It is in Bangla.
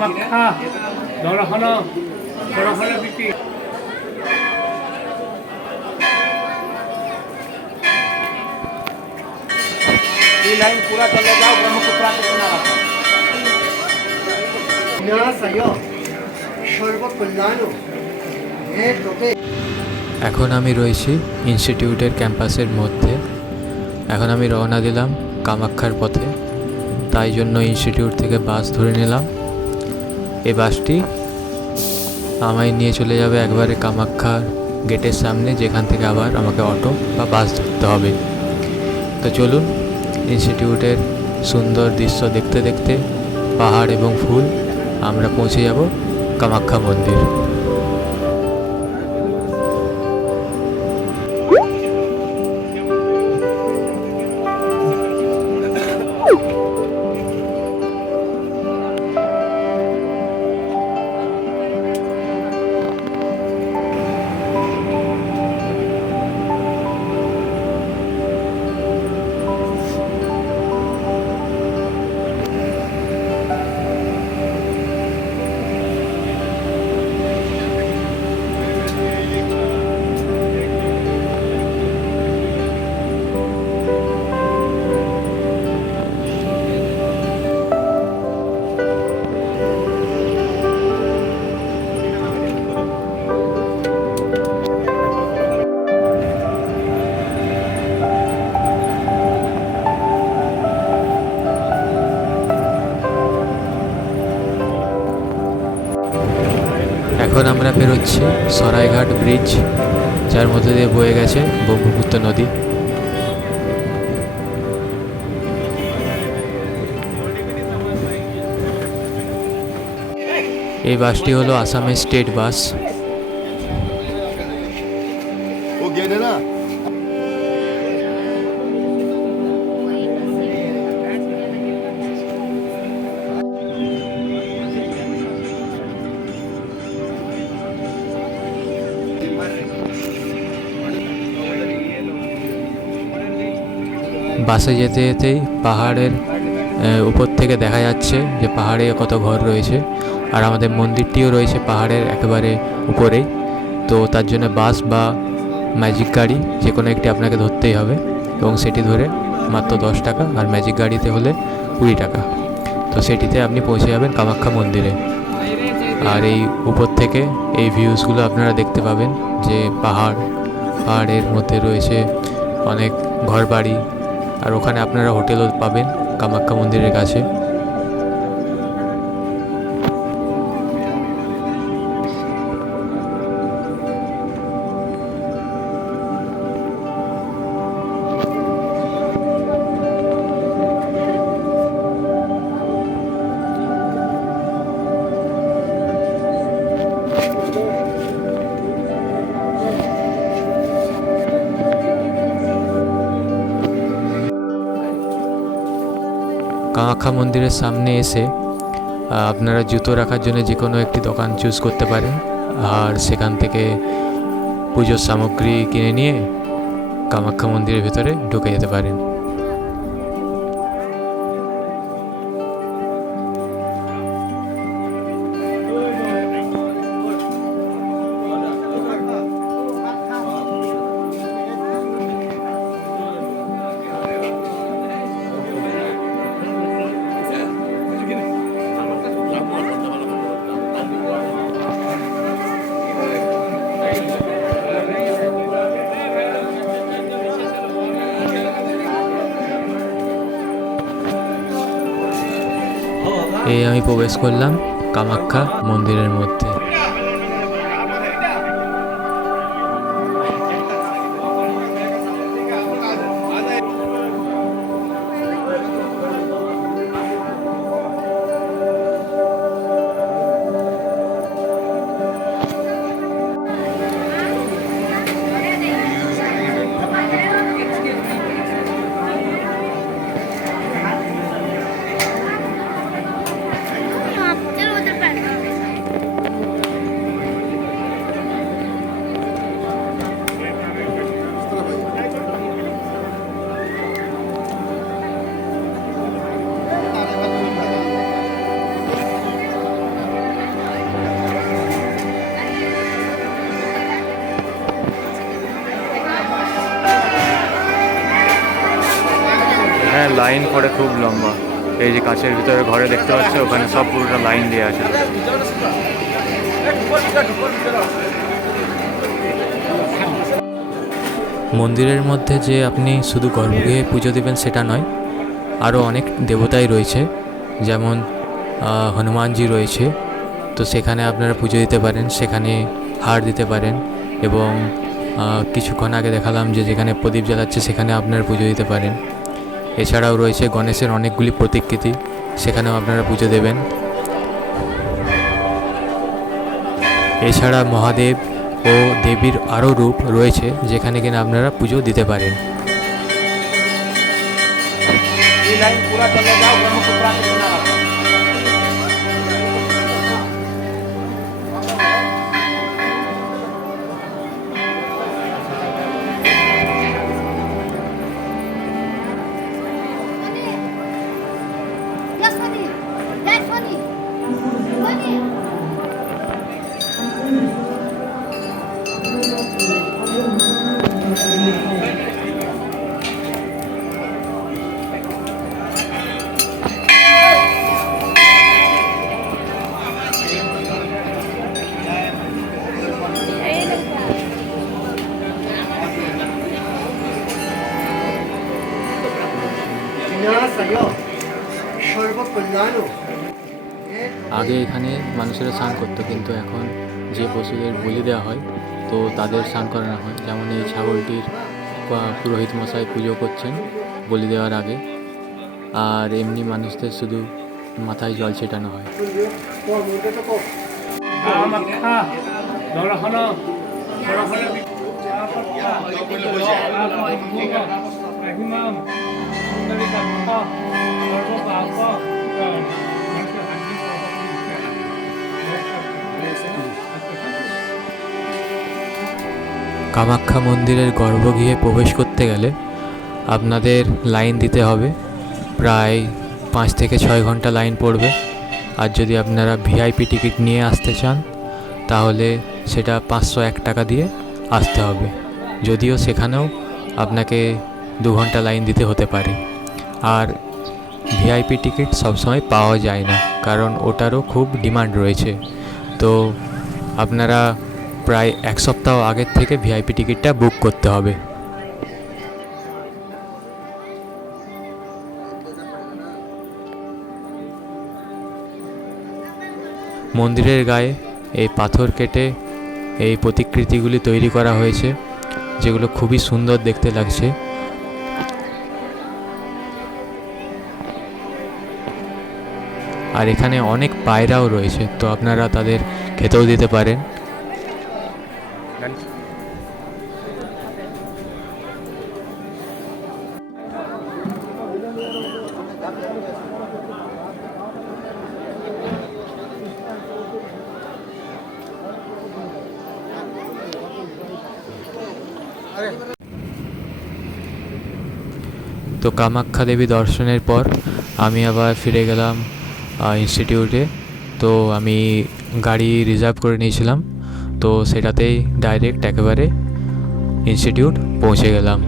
কামাখ্যা দর্শন বিক্রি। ये लाइन पूरा चले जाओ ब्रह्मपुत्रा के किनारा এখন আমি রয়েছি ইনস্টিটিউটের ক্যাম্পাসের মধ্যে। এখন আমি রওনা দিলাম কামাখ্যার পথে, তাই জন্য ইনস্টিটিউট থেকে বাস ধরে নিলাম। এই বাসটি আমায় নিয়ে চলে যাবে একবারে কামাখ্যার গেটের সামনে, যেখান থেকে আবার আমাকে অটো বা বাস ধরতে হবে। তো চলুন, ইনস্টিটিউটের সুন্দর দৃশ্য দেখতে দেখতে পাহাড় এবং ফুল আমরা পৌঁছে যাব কামাখ্যা মন্দির। এখন আমরা বেরোচ্ছি সরাইঘাট ব্রিজ, যার মধ্যে দিয়ে বয়ে গেছে ব্রহ্মপুত্র নদী। এই বাসটি হলো আসামের স্টেট বাস। বাসে যেতে যেতেই পাহাড়ের উপর থেকে দেখা যাচ্ছে যে পাহাড়ে কত ঘর রয়েছে, আর আমাদের মন্দিরটিও রয়েছে পাহাড়ের একেবারে উপরেই। তো তার জন্য বাস বা ম্যাজিক গাড়ি যে কোনো একটি আপনাকে ধরতেই হবে, এবং সেটি ধরে মাত্র 10 টাকা, আর ম্যাজিক গাড়িতে হলে 20 টাকা। তো সেটিতে আপনি পৌঁছে যাবেন কামাখ্যা মন্দিরে। আর এই উপর থেকে এই ভিউজগুলো আপনারা দেখতে পাবেন, যে পাহাড়ের মধ্যে রয়েছে অনেক ঘরবাড়ি, আর ওখানে আপনারা হোটেলও পাবেন কামাখ্যা মন্দিরের কাছে। কামাখ্যা মন্দিরের সামনে এসে আপনারা জুতো রাখার জন্য যে কোনো একটি দোকান চুজ করতে পারেন, আর সেখান থেকে পুজোর সামগ্রী কিনে নিয়ে কামাখ্যা মন্দিরের ভিতরে ঢুকে যেতে পারেন। এই আমি প্রবেশ করলাম কামাখ্যা মন্দিরের মধ্যে। লাইন করে খুব লম্বা। এই যে কাছের ভিতরে ঘরে দেখতে পাচ্ছ, ওখানে সব পুরোটা লাইন দিয়ে আছে। মন্দিরের মধ্যে যে আপনি শুধু গর্ভগৃহে পুজো দেবেন সেটা নয়, আরও অনেক দেবতাই রয়েছে, যেমন হনুমানজি রয়েছে। তো সেখানে আপনারা পুজো দিতে পারেন, সেখানে হার দিতে পারেন। এবং কিছুক্ষণ আগে দেখালাম যে যেখানে প্রদীপ জ্বালাচ্ছে সেখানে আপনারা পুজো দিতে পারেন। এছাড়াও রয়েছে গণেশের অনেকগুলি প্রতিকৃতি, সেখানেও আপনারা পুজো দেবেন। এছাড়া মহাদেব ও দেবীর আরও রূপ রয়েছে যেখানে কিনা আপনারা পুজো দিতে পারেন। ये लाइन पूरा चले जाओ ब्रह्मपुत्रा के किनारा पर। আগে এখানে মানুষেরা স্নান করতো, কিন্তু এখন যে পশুদের বলি দেওয়া হয় তো তাদের স্নান করানো হয়। যেমন এই ছাগলটির পুরোহিত মশাই পুজো করছেন বলি দেওয়ার আগে, আর এমনি মানুষদের শুধু মাথায় জল ছেটানো হয়। কামাখ্যা মন্দিরের গর্ভগৃহে প্রবেশ করতে গেলে আপনাদের লাইন দিতে হবে, প্রায় 5 থেকে 6 ঘন্টা লাইন পড়বে। আর যদি আপনারা ভিআইপি টিকিট নিয়ে আসতে চান তাহলে সেটা 501 টাকা দিয়ে আসতে হবে, যদিও সেখানেও আপনাকে 2 ঘন্টা লাইন দিতে হতে পারে। আর ভিআইপি টিকিট সবসময় পাওয়া যায় না, কারণ ওটারও খুব ডিমান্ড রয়েছে। তো আপনারা প্রায় 1 সপ্তাহ আগের থেকে ভিআইপি টিকিটটা বুক করতে হবে। মন্দিরের গায়ে এই পাথর কেটে এই প্রতিকৃতিগুলি তৈরি করা হয়েছে, যেগুলো খুবই সুন্দর দেখতে লাগছে। আর এখানে অনেক পায়রাও রয়েছে, তো আপনারা তাদের খেতেও দিতে পারেন। তো কামাখ্যা দেবী দর্শনের পর আমি আবার ফিরে গেলাম ইনস্টিটিউটে। তো আমি গাড়ি রিজার্ভ করে নিয়েছিলাম, তো সেটাতেই ডাইরেক্ট একেবারে ইনস্টিটিউট পৌঁছে গেলাম।